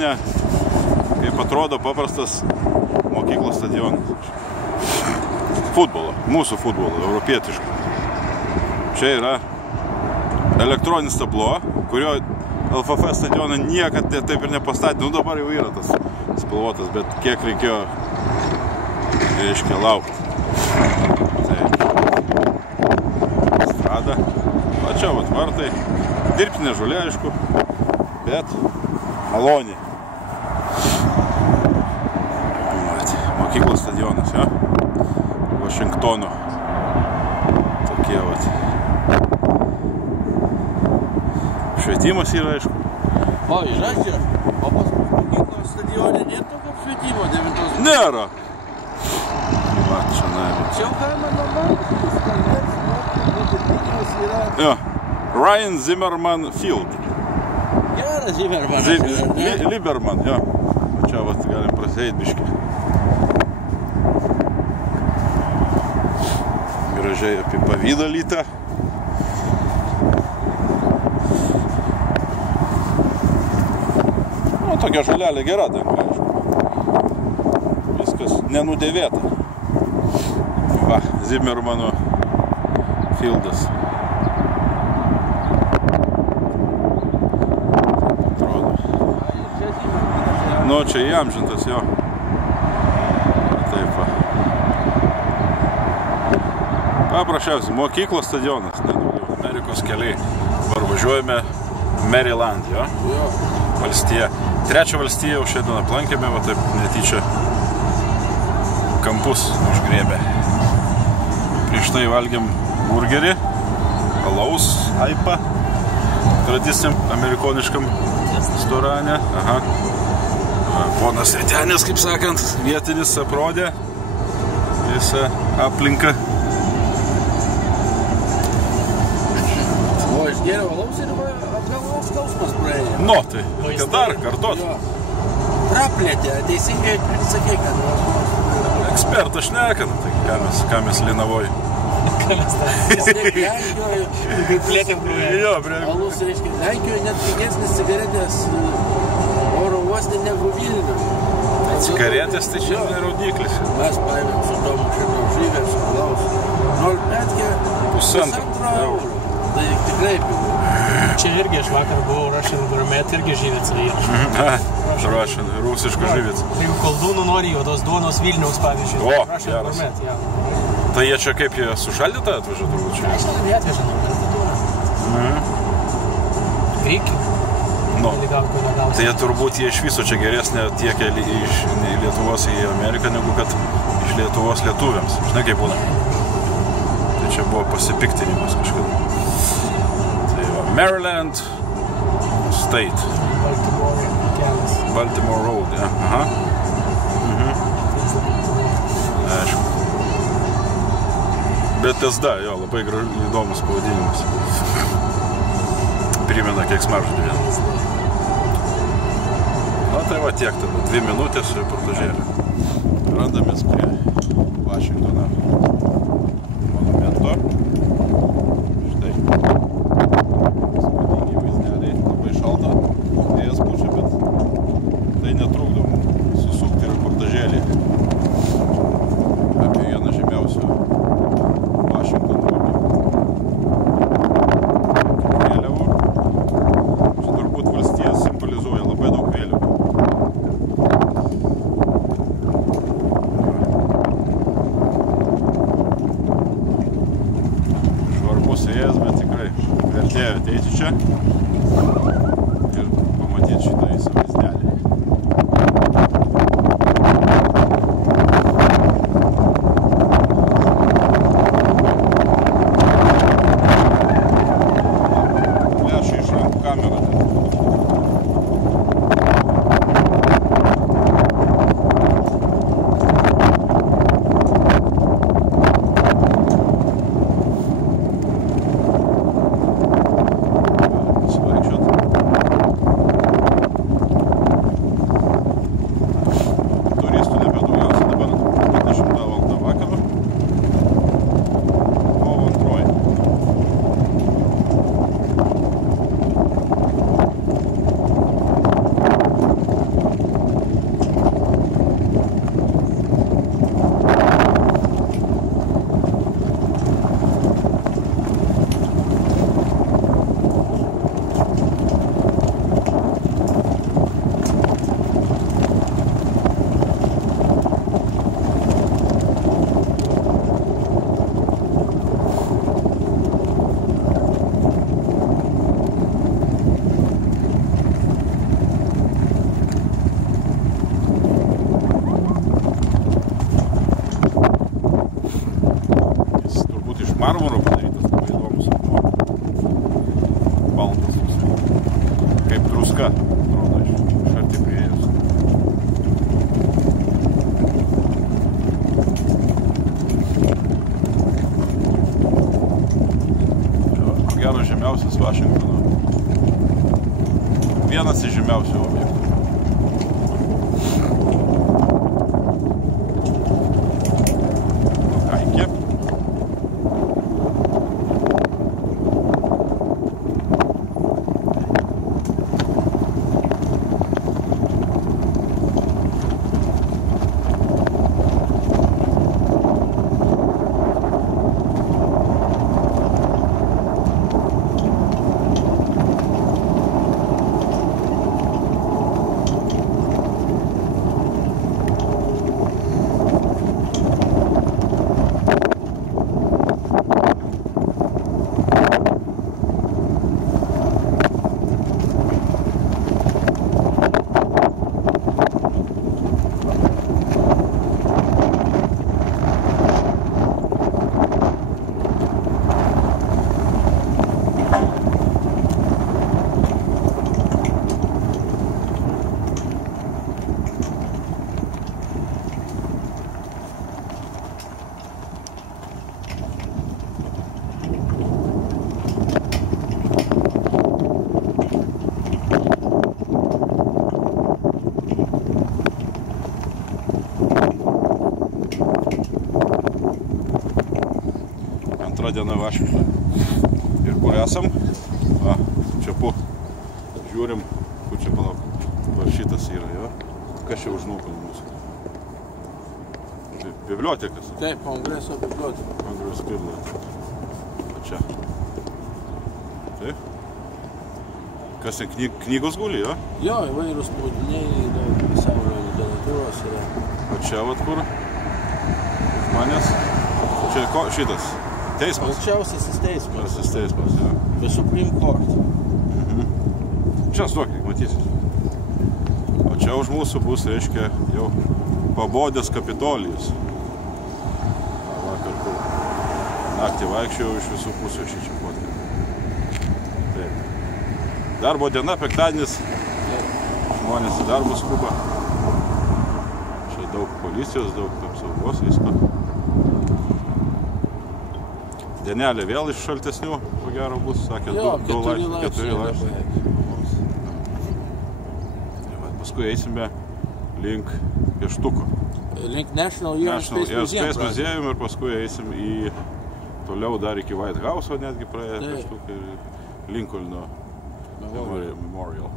stadione, kaip atrodo paprastas mokyklos stadionas. Futbolo, mūsų futbolo, europietiško. Čia yra elektroninis tablo, kurio LFF stadioną niekad taip ir nepastatė. Nu dabar jau yra tas spalvotas, bet kiek reikėjo, reiškia, laukti. Taip. Strada. Va čia vat vartai. Dirbtinė žolė, aišku, bet maloniai. Mokyklos stadionas, jo? Vašingtono. Tokie vat. Švietimas yra, aišku. O, yra čia. O pas mokyklos stadione nėra tokio apšvietimo 9. Nėra. Va, čia nėra. Čia jau galima normalus, yra... Jo. Ryan Zimmerman Field. Geras Zimmermanas. Liberman, jo. Čia vat galim praseit biškį. Gražiai apipavydalyta. Nu, tokia žolelė gera, tai aišku. Viskas nenudėvėta. Va, Zimmermano Fieldas. Atrodo. Nu, čia įamžintas, jo. Taip, va. Paprasčiausiai, mokyklos stadionas, nedaugiau. Amerikos keliai. Dabar važiuojame Maryland, jo? Jo. Valstija. Trečią valstiją jau šiandien aplankėme, va taip netyčia kampus užgrėbė. Prieš tai valgėm burgerį, alaus, aipa, tradiciniam amerikoniškam restorane. Aha. Ponas Ritenis, kaip sakant, vietinis aprodė visą aplinką. O, aš geriau alaus ir atgalvos skausmas praėjo. Nu, tai kad dar kartot. Praplėtė, teisingai sakė, kad... Ekspertas šneka, tai ką mes Linavoj. Lenkijoje, plėtėm krūvė. Jo, alus, reiškia, Lenkijoje net pigesnis cigaretės oro uoste negu Vilniuje. Cigaretės tai čia nerodiklis. Mes paėmėm su tomu šitą žyvę, su alaus. 0,5 eurų. Tai tikrai pigu. Čia irgi aš vakar buvau Russian Gourmet, irgi žyvėts yra. Russian, rusiškų žyvėts. Jeigu koldūnų nori, juodos duonos Vilniaus, pavyzdžiui. O, Russian geras. Gourmet, ja. Tai jie čia kaip jie sušaldytą atvežė turbūt čia? Aš jie atvežė duoną. Reikia. Nu, tai jie turbūt iš viso čia geresnė tiekia iš Lietuvos į Ameriką, negu kad iš Lietuvos lietuviams. Žinai, kaip būna. Tai čia buvo pasipiktinimas kažkada. Tai va, Maryland State. Baltimore Road, ja. Aha. Aišku. Bethesda, jo, labai įdomus pavadinimas. Primena keiksmažodį vieną. Na tai va tiek tada, 2 minutės reportažėlė. Randamės prie Vašingtono monumento. Štai. Spūdingi vaizdeliai, labai šalta. Vėjas pučia, bet tai netrukdo susukti reportažėlį apie vieną žemiausių Vašingtono vėliavų. Čia turbūt valstijas simbolizuoja labai daug vėliavų. Švarbus vėjas, bet tikrai vertėjo ateiti čia ir pamatyti šitą visą vaizdelį. Vašingtono. Vienas iš žymiausių objektų. Diena Vašingtone. Ir kur esam? Va, čia žiūrim, kur čia palauk. Va šitas yra, jo. Kas čia už nuopelnų mūsų? Bibliotekas. Taip, Kongreso biblioteka. Kongreso biblioteka. Va čia. Taip. Kas ten knygos guli, jo? Jo, įvairūs spaudiniai, daug pasaulio literatūros yra. O čia vat kur? Manęs. Čia šitas. Teismas? Aukščiausiasis teismas. Aukščiausiasis teismas, jo. The Supreme Court. Čia stok, matysis. O čia už mūsų bus, reiškia, jau pabodęs Kapitolijus. Vakar, kur naktį vaikščiau iš visų pusių šičia fotkę. Taip. Darbo diena, penktadienis. Žmonės į darbus skuba. Čia daug policijos, daug apsaugos, visko. Dienelė vėl iš šaltesnių, ko gero bus, sakė, 4 laipsniai. Paskui eisime link pieštuko. Link National Air and Space Museum ir paskui eisim į toliau dar iki White House'o netgi praėję pieštuką ir Lincolno Memorial.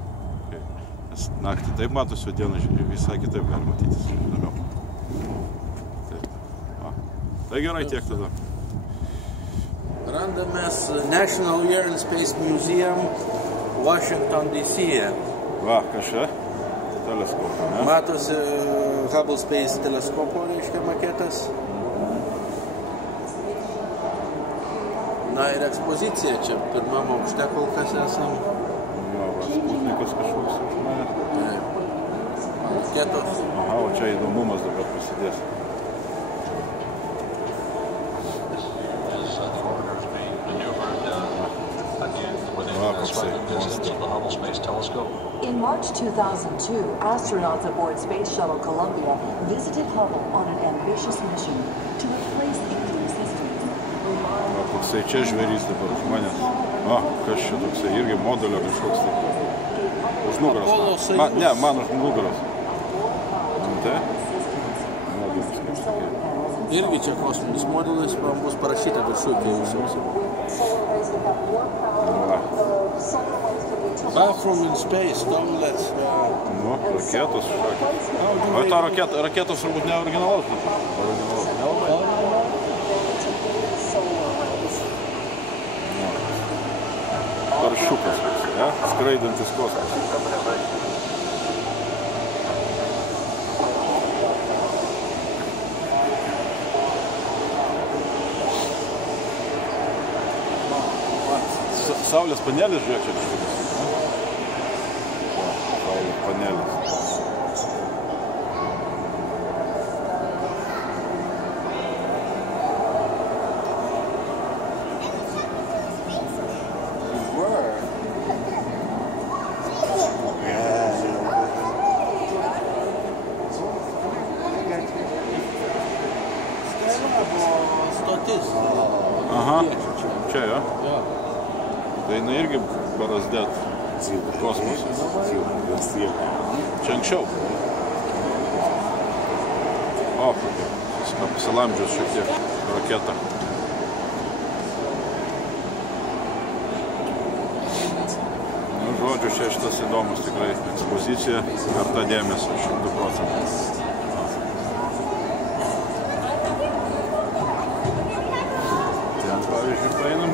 Nes naktį taip matosi, o dieną visai kitaip gali matytis. Tai gerai tiek tada. Randamės National Air and Space Museum Washington, D.C. Va, kas čia? Teleskopo, ne? Matosi Hubble Space teleskopo, reiškia, maketas. Na ir ekspozicija čia, pirmam aukšte kol kas esam. Jo, va, Sputnikas kažkoks už mane. Raketos. Aha, o čia įdomumas dabar prasidės. In March 2002, astronauts aboard Space Shuttle Columbia visited Hubble on an ambitious mission to replace aging systems. Va, koksai čia žvėrys dabar už manęs. O, kas čia toksai, irgi modulio kažkoks tai. Už nugaros. Ne, man už nugaros. Tai? Modulis kaip sakai. Irgi čia kosminis modulis, man bus parašyta viršui, kai jūs Bathroom in space, toilets. Nu, raketos šakės. O ta raketos turbūt ne originalaus? Paršiukas, ja? Skraidantis kosmosas. Saulės panelis, žiūrėk čia kažkokius. Saulės panelis. Stotis. Aha, čia, jo? Jo. Tai jinai irgi barazdėt kosmosą. Čia anksčiau. O, apsilamdžius šiek tiek raketą. Nu, žodžiu, čia šitas įdomus tikrai ekspozicija, verta dėmesio 100%. Ten, pavyzdžiui, paeinam.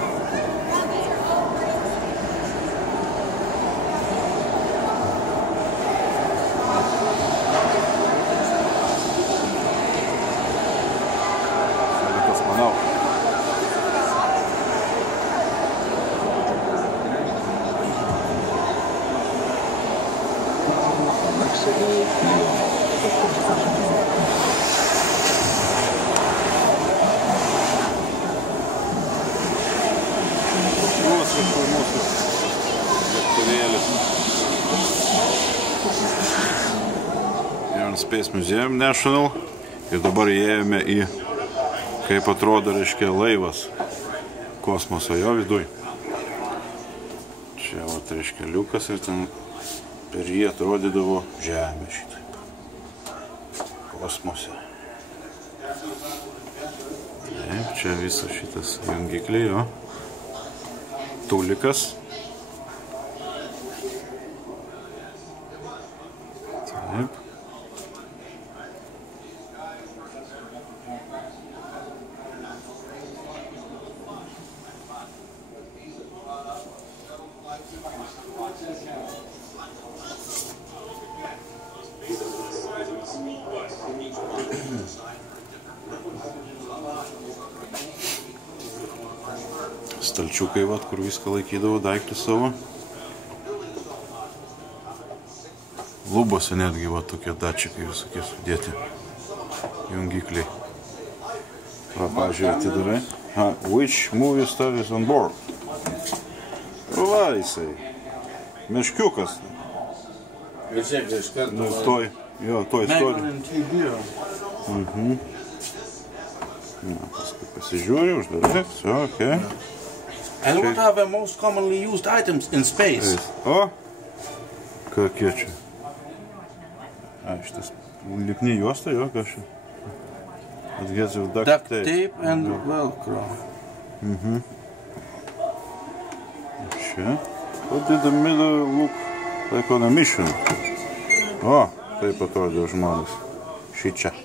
Mūsų lėktuvėlis. Air and Space Museum National. Ir dabar įėjome į, kaip atrodo, reiškia, laivas kosmoso jo viduj. Čia, vat, reiškia, liukas ir ten per jį atrodydavo žemė šitaip. Kosmose. Taip, čia visas šitas jungikliai, jo. Tulikas. Taip. Stalčiukai, vat, kur viską laikydavo, daiktus savo. Lubose netgi, vat, tokie dačikai visokie sudėti. Jungikliai. Pavyzdžiui, atidarai. Which movie star is on board? Va, jisai. Meškiukas. Nu, toj istorija. Paskui pasižiūri, uždarai. So, okay. And what are the most commonly used items in space? O, kokie čia. Šitas lipni juosta, jo, kažkai. Adhesive duct tape and velcro. Čia. What did the middle look like on a mission? O, taip atrodė žmonės. Šičia.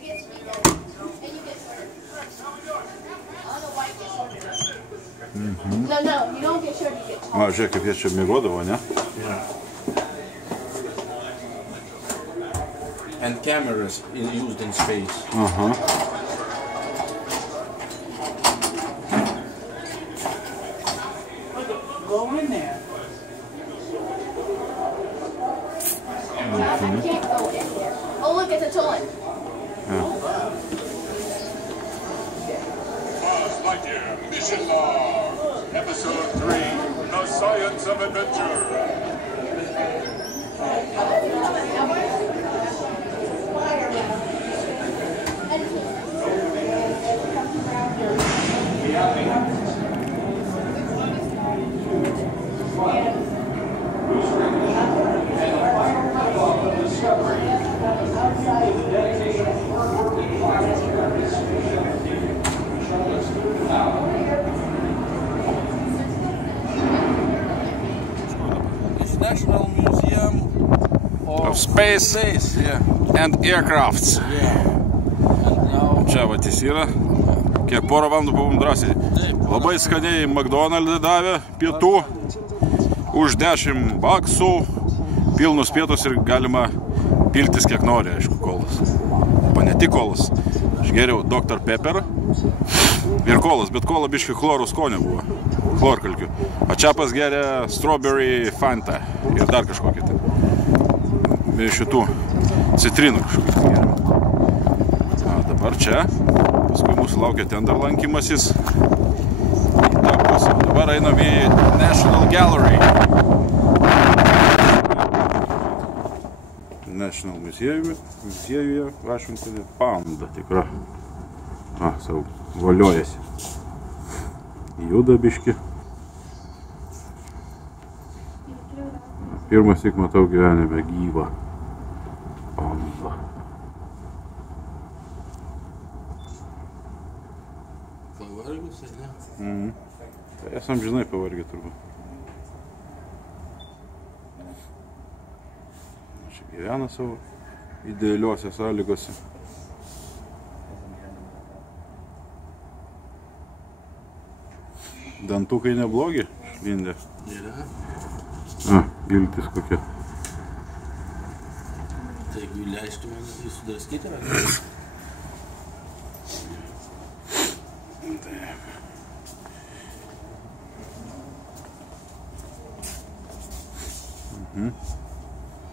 O, žiūrėk, kaip jie čia miegodavo, ne? And cameras used in space. Go in there. I can't go in there. Oh, look, it's a toilet. Buzz Lightyear, Mission Log, Episode 3, The Science of Adventure. National Museum Of Space and Aircrafts. Čia vat jis yra. Kiek porą valandų buvom drąsiai. Labai skaniai McDonald's davė pietų. Už 10 baksų. Pilnus pietus ir galima piltis kiek nori, aišku, kolas. Pa ne tik kolas. Aš geriau Dr. Pepper ir kolas, bet kola biškai chlorų skonio buvo. Chlorkalkių. O Čiapas geria Strawberry Fanta ir dar kažkokį tai. Be šitų citrinų kažkokį geria. Dabar čia. Paskui mūsų laukia ten dar lankymasis. Dabar einam į National Gallery. National muziejuje Vašingtone. Panda tikra. Savo valiojasi. Juda biški. Pirmas tik matau gyvenime gyvą pandą. Pavargus, ar ne? Tai esam žinai pavargę turbūt. Čia gyvena savo idealiuose sąlygose. Dantukai neblogi, šlindė. Yra. Iltis kokia. Tai jeigu leistų man jį sudraskyti, ar?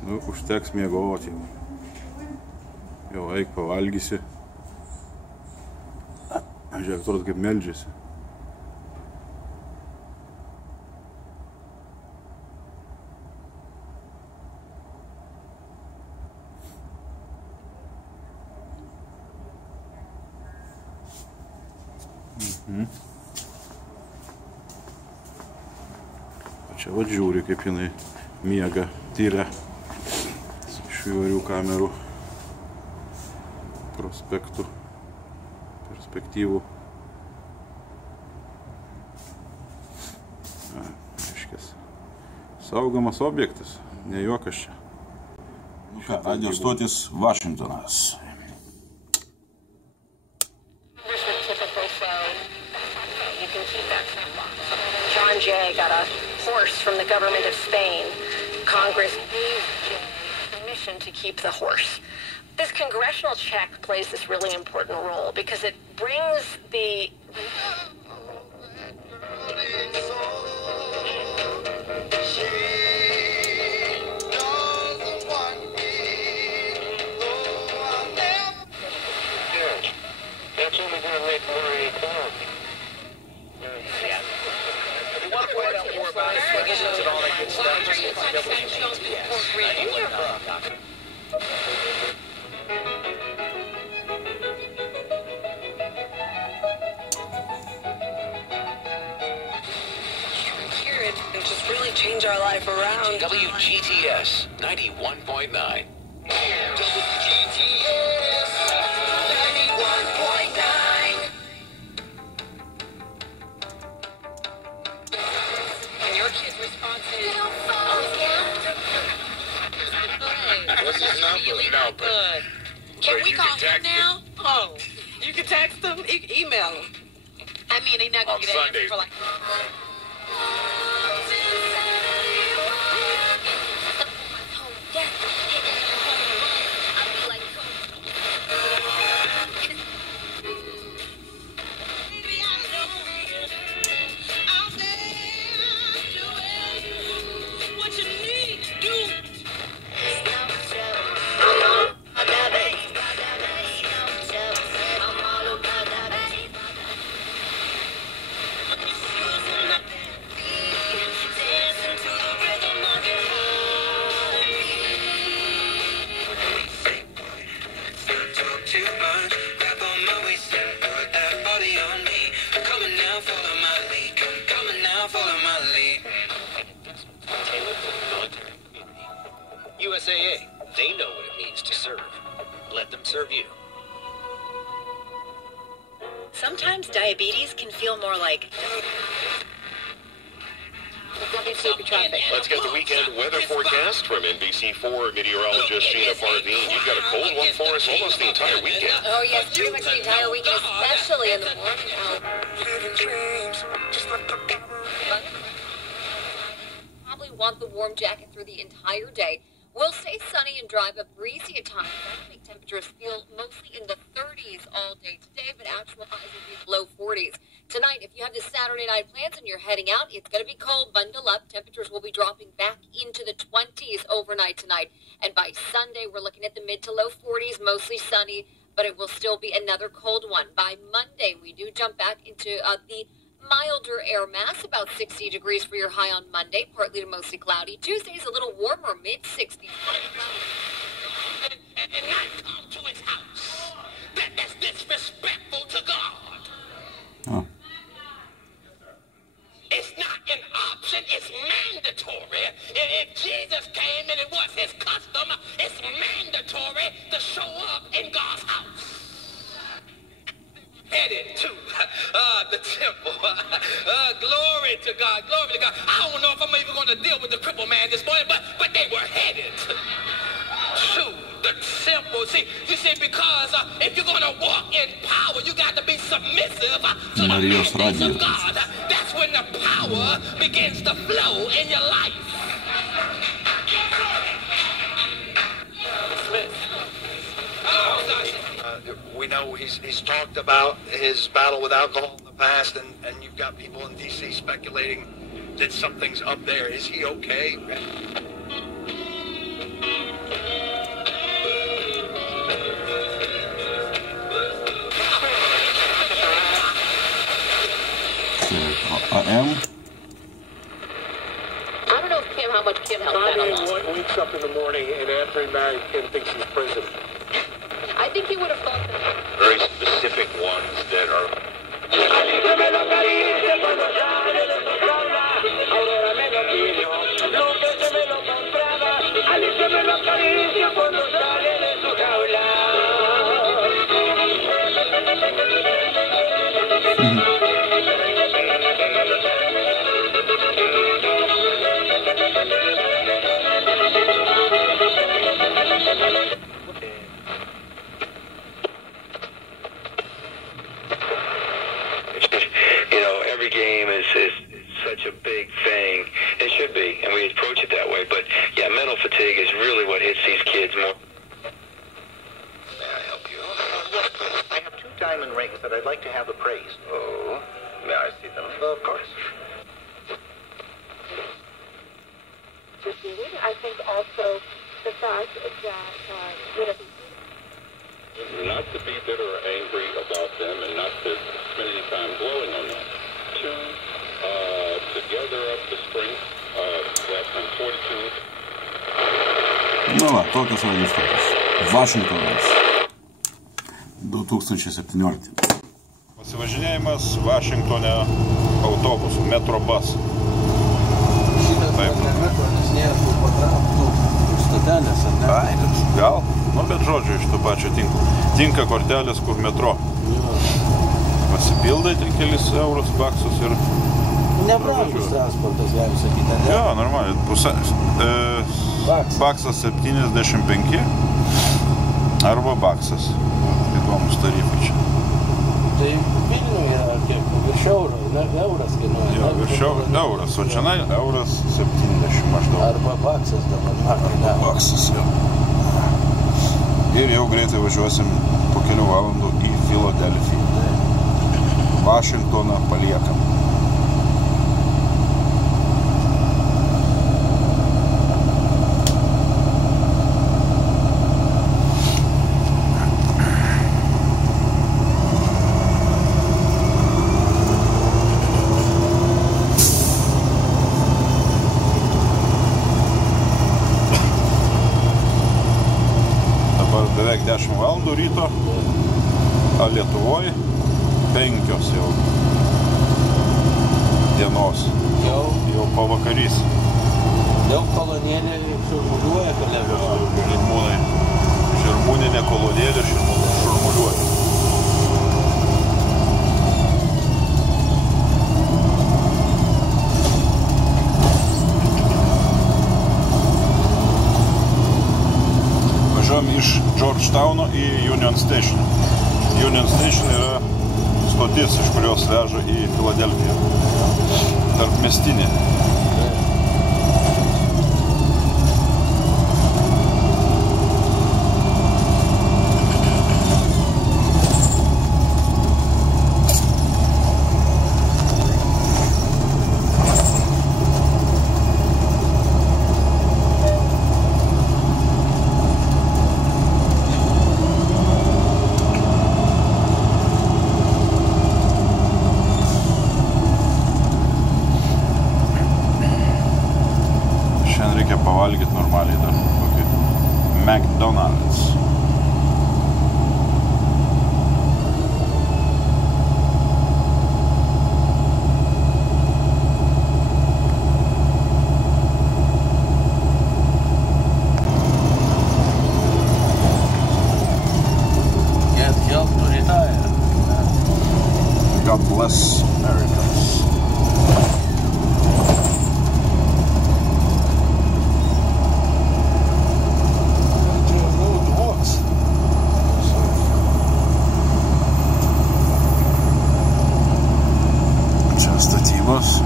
Nu, užteks miegoti. Jau eik pavalgysi. Žiūrėk, atrodo kaip meldžiasi. O čia va žiūri, kaip jinai miega, tyria iš įvairių kamerų perspektyvų. Reiškias, saugomas objektas, ne juokas čia. Nu ką, radio stotis Vašingtonas. John Jay got a horse from the government of Spain. Congress gave Jay permission to keep the horse. This congressional check plays this really important role because it brings the and just really change our life around. WGTS 91.9. What's his number? Good. Can we call him now? Oh, you can text him, email him. I mean, he's not gonna get an answer for like. USAA, they know what it means to serve. Let them serve you. Sometimes diabetes can feel more like Let's get the weekend weather forecast from NBC4 meteorologist Gina Parveen. You've got a cold one for us almost the entire weekend. Oh yes, pretty much the entire weekend, especially in the morning hours. Probably want the warm jacket through the entire day. We'll stay sunny and dry, but breezy at times. That'll make temperatures feel mostly in the 30s all day today, but actual highs will be low 40s. Tonight, if you have the Saturday night plans and you're heading out, it's going to be cold. Bundle up. Temperatures will be dropping back into the 20s overnight tonight. And by Sunday, we're looking at the mid to low 40s, mostly sunny, but it will still be another cold one. By Monday, we do jump back into the milder air mass, about 60 degrees for your high on Monday, partly to mostly cloudy. Tuesday's a little warmer, mid-60s. And not come to his house. That is disrespectful to God. Oh. It's not an option, it's mandatory. If Jesus headed to the temple. Glory to God, glory to God. I don't know if I'm even going to deal with the crippled man this morning, but they were headed to the temple. See, you see, because if you're going to walk in power, you got to be submissive to the mandates of God. That's when the power begins to flow in your life. We know he's talked about his battle with alcohol in the past, and you've got people in D.C. speculating that something's up there. Is he okay? AM? I don't know, Kim, how much Kim helped that Kanye along. wakes up in the morning and after he married Kim thinks he's president. I think he would have thought that. Very specific ones that are... Every game is such a big thing. It should be, and we approach it that way. But yeah, mental fatigue is really what hits these kids more. May I help you? Yes, please. I have 2 diamond rings that I'd like to have appraised. Oh, may I see them? Of course. I think also the fact that, not to be bitter or angry about them and not to spend any time dwelling on them. 2, to gather up the strength that unfortunately... Nu va, tokios va istorijos. Vašingtonas. 2017. Pasivažinėjimas Vašingtone autobusų, metrobus. Taip. Gal? Nu, bet žodžiu, iš to pačio tinka. Tinka kortelės, kur metro. Pasipildai tik kelis eurus, baksus ir... Nebrangus transportas, galim sakyti, ne? Jo, normaliai. Baksas 75 arba baksas. Įdomus tarifai čia. Tai Vilnių yra kiek? Virš euro, euras kainuoja. Jo, virš euras, o čia euras 70 maždaug. Arba baksas dabar. Arba baksas, jo. Ir jau greitai važiuosim po kelių valandų į Filadelfiją. Vašingtoną paliekam. Beveik 10 valandų ryto, o Lietuvoje 5 jau dienos, jau pavakarys. Daug kolonėlė šurmuliuoja, kolegos. Žirmūninė kolonėlė šurmuliuoja. Iš Georgetowno į Union Station. Union Station yra stotis, iš kurios veža į Filadelfiją. Tarpmiestinė. God bless Americans. Čia statybos.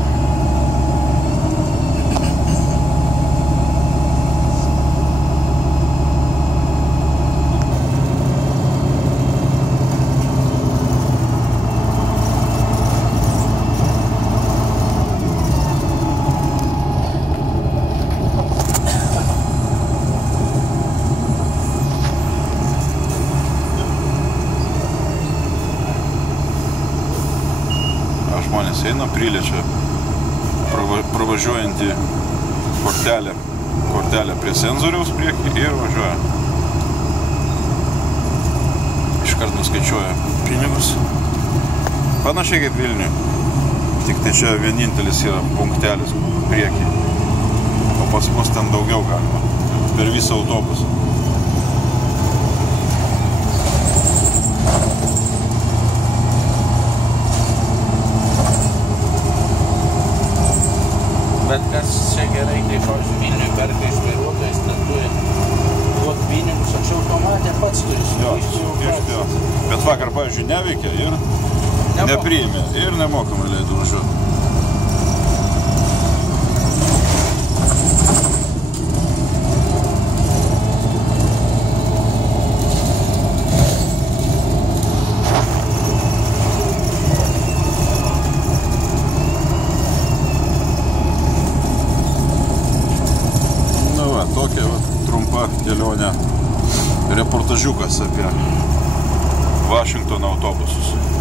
Žmonės eina, priliečia pravažiuojantį kortelę prie senzoriaus priekį ir važiuoja. Iškart nuskaičiuoja pinigus. Panašiai kaip Vilniuje. Tik tai čia vienintelis yra punktelis priekį. O pas mus ten daugiau galima. Per visą autobusą. Bet kas čia gerai, kai pavyzdžiui Vilniuje perka iš vairuotojas, net turi duoti pinigus, anksčiau automatė pats turi sugrįžti. Bet vakar, pavyzdžiui, neveikė ir nepriėmė ir nemokamai leido važiuoti. Tokia trumpa kelionė, reportažiukas apie Vašingtono autobusus.